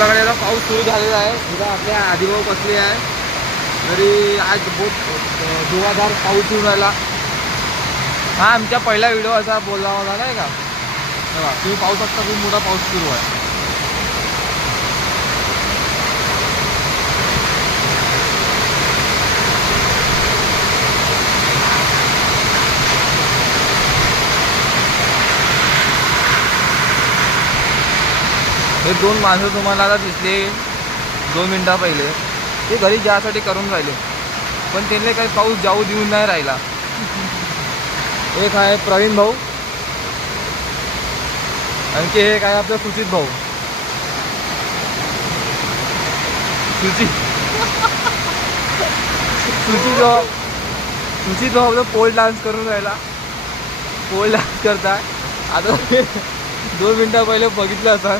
आपल्याकडे आता पाऊस सुरू झालेला आहे. इथं आपल्या आदिभाऊ बसले आहे. तरी आज बहुत धुवाधार पाऊस येऊन राहिला. हा आमच्या पहिला व्हिडिओ असा बोलला होता नाही का. तेव्हा तुम्ही पाहू शकता खूप मोठा पाऊस सुरू आहे. हे दोन माणसं तुम्हाला आता दिसले 2 मिनिटा पहिले. ते घरी जायसाठी करून राहिले पण त्यांना काही पाऊस जाऊ देऊन नाही राहिला. एक आहे प्रवीण भाऊ आणखी एक आहे आपलं सुचित भाऊ. सुचित भाऊ आपलं पोल डान्स करून राहिला. पोल डान्स करताय आता 2 मिनिटा पहिले बघितलं असं.